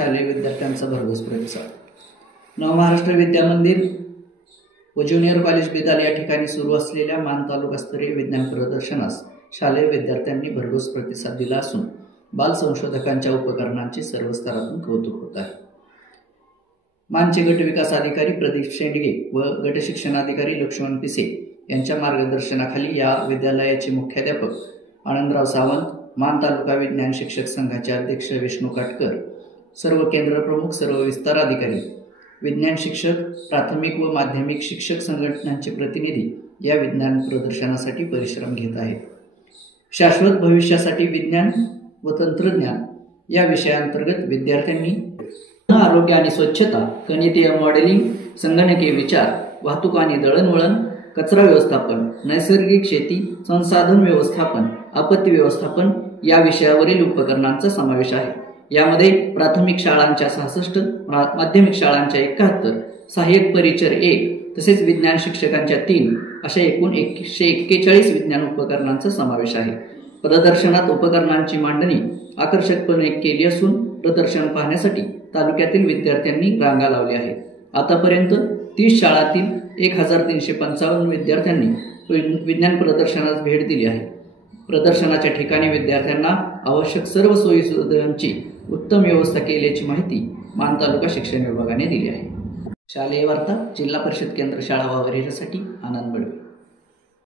शालेय विद्यार्थ्यांचा भरघोस प्रतिसाद। नवमहाराष्ट्र विद्या मंदिर व ज्युनियर कॉलेज बिदाल या ठिकाणी सुरू असलेल्या मान तालुकास्तरीय विज्ञान प्रदर्शनास शालेय विद्यार्थ्यांनी भरघोस प्रतिसाद दिला असून बाल संशोधकांच्या उपकरणांचे सर्व स्तरातून कौतुक होत आहे। मानचे गट विकास अधिकारी प्रदीप शेंडगे व गट शिक्षणाधिकारी लक्ष्मण पिसे यांच्या मार्गदर्शनाखाली या विद्यालयाचे मुख्याध्यापक आनंदराव सावंत, मान तालुका विज्ञान शिक्षक संघाचे अध्यक्ष विष्णू काटकर, सर्व केंद्र प्रमुख, सर्व विस्तार अधिकारी, विज्ञान शिक्षक, प्राथमिक व माध्यमिक शिक्षक संघटनांचे प्रतिनिधी या विज्ञान प्रदर्शनासाठी परिश्रम घेत आहेत। शाश्वत भविष्यासाठी विज्ञान व तंत्रज्ञान या विषयाअंतर्गत विद्यार्थ्यांनी आरोग्य आणि स्वच्छता, गणितीय मॉडेलिंग, संगणकीय विचार, वाहतूक आणि दळणवळण, कचरा व्यवस्थापन, नैसर्गिक शेती, संसाधन व्यवस्थापन, आपत्ती व्यवस्थापन या विषयावरील उपकरणांचा समावेश आहे। यामध्ये प्राथमिक शाळांच्या 66, माध्यमिक शाळांच्या 71, सहाय्यक परिचर 1 तसेच विज्ञान शिक्षकांच्या 3 अशा एकूण 141 विज्ञान उपकरणांचा समावेश आहे। प्रदर्शनात उपकरणांची मांडणी आकर्षकपणे केली असून प्रदर्शन पाहण्यासाठी तालुक्यातील विद्यार्थ्यांनी रांगा लावल्या आहेत। आतापर्यंत 30 शाळांतील 1355 विद्यार्थ्यांनी विज्ञान प्रदर्शनास भेट दिली आहे। प्रदर्शनाच्या ठिकाणी विद्यार्थ्यांना आवश्यक सर्व सोयीसुविधांची उत्तम व्यवस्था केल्याची माहिती मान तालुका शिक्षण विभागाने दिली आहे। शालेय वार्ता, जिल्हा परिषद केंद्र शाळा वावरेसाठी आनंद बडवे।